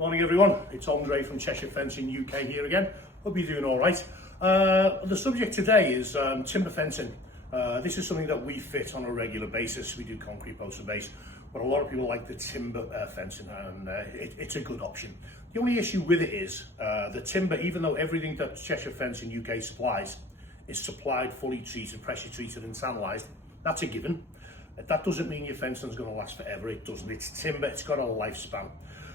Morning everyone, it's Andre from Cheshire Fencing UK here again. Hope you're doing all right. The subject today is timber fencing. This is something that we fit on a regular basis. We do concrete poster base, but a lot of people like the timber fencing, and it's a good option. The only issue with it is the timber, even though everything that Cheshire Fencing UK supplies is supplied fully treated, pressure treated and sandalised, that's a given. That doesn't mean your fencing is going to last forever. It doesn't. It's timber, it's got a lifespan.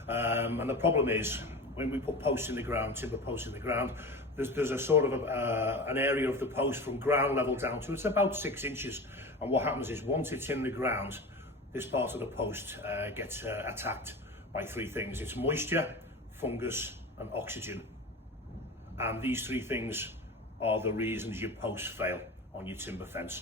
And the problem is when we put posts in the ground, timber posts in the ground, there's a sort of an area of the post from ground level down to it's about 6 inches. And what happens is once it's in the ground, this part of the post gets attacked by three things. It's moisture, fungus and oxygen. And these three things are the reasons your posts fail on your timber fence.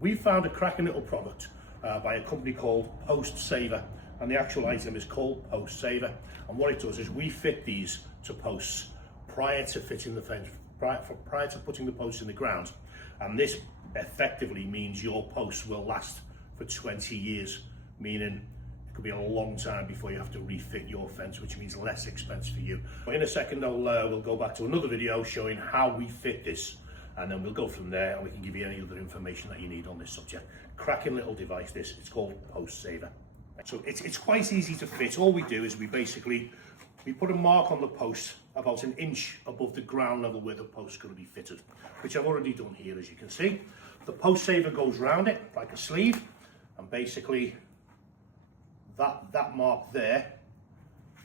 We found a cracking little product by a company called Postsaver, and the actual item is called Postsaver. And what it does is we fit these to posts prior to fitting the fence, prior to putting the posts in the ground. And this effectively means your posts will last for 20 years, meaning it could be a long time before you have to refit your fence, which means less expense for you. But in a second, we'll go back to another video showing how we fit this, and then we'll go from there and we can give you any other information that you need on this subject. Cracking little device this, it's called Postsaver. So it's quite easy to fit. All we do is we put a mark on the post about 1 inch above the ground level where the post is going to be fitted, which I've already done here, as you can see. The Postsaver goes round it like a sleeve, and basically that mark there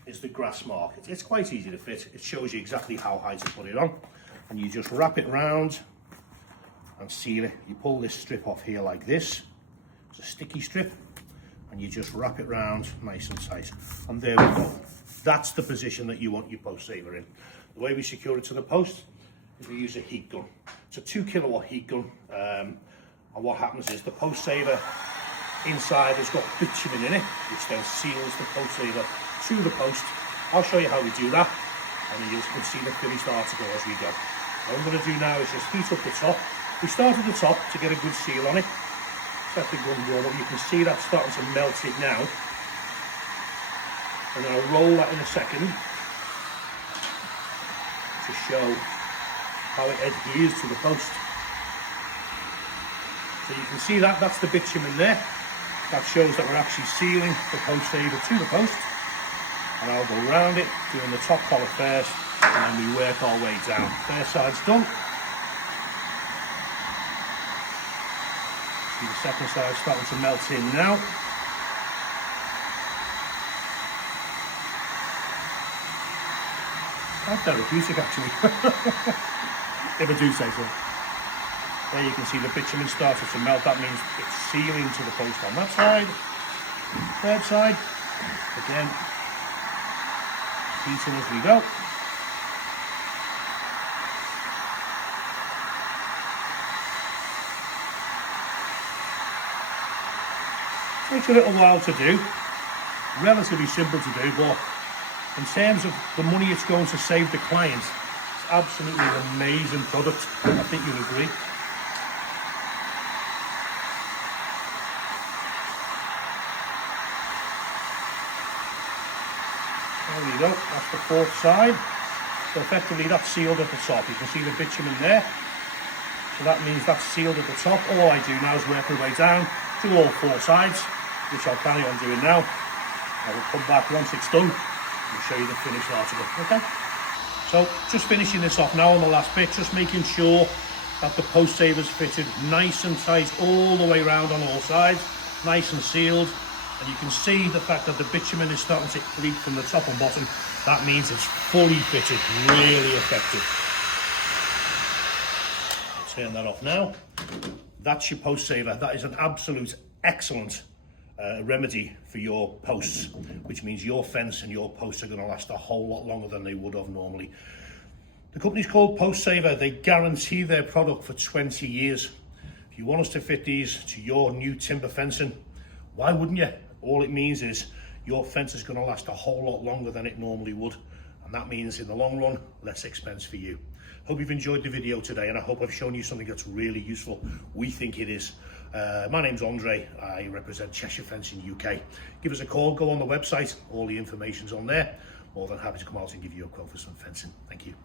is the grass mark. It's quite easy to fit. It shows you exactly how high to put it on, and you just wrap it round and seal it. You pull this strip off here like this. It's a sticky strip, and you just wrap it round nice and tight, and there we go. That's the position that you want your Postsaver in. The way we secure it to the post is we use a heat gun. It's a 2 kilowatt heat gun, and what happens is the Postsaver inside has got bitumen in it, which then seals the Postsaver to the post. I'll show you how we do that, and then you can see the finished article as we go. What I'm going to do now is just heat up the top. We start at the top to get a good seal on it. Set the gun warm up. You can see that starting to melt it now. And then I'll roll that in a second to show how it adheres to the post. So you can see that's the bitumen there. That shows that we're actually sealing the Postsaver to the post. And I'll go round it, doing the top collar first, and then we work our way down. First side's done. See the second side starting to melt in now. Quite therapeutic actually, if I do say so. There you can see the bitumen started to melt. That means it's sealing to the post on that side. Third side, again, heating as we go. Takes a little while to do, relatively simple to do, but in terms of the money it's going to save the client, it's absolutely an amazing product. I think you'll agree. There we go, that's the fourth side. So effectively that's sealed at the top. You can see the bitumen there. So that means that's sealed at the top. All I do now is work my way down to all four sides, which I'll carry on doing now. I will come back once it's done and show you the finished article. Okay? So just finishing this off now on the last bit, just making sure that the Postsaver's fitted nice and tight all the way around on all sides, nice and sealed. And you can see the fact that the bitumen is starting to leak from the top and bottom. That means it's fully fitted, really effective. I'll turn that off now. That's your Postsaver. That is an absolute excellent remedy for your posts, which means your fence and your posts are going to last a whole lot longer than they would have normally. The company's called Postsaver. They guarantee their product for 20 years. If you want us to fit these to your new timber fencing, why wouldn't you? All it means is your fence is going to last a whole lot longer than it normally would, and that means in the long run, less expense for you. Hope you've enjoyed the video today, and I hope I've shown you something that's really useful. We think it is. My name's Andre. I represent Cheshire Fencing UK. Give us a call, go on the website, all the information's on there. More than happy to come out and give you a quote for some fencing. Thank you.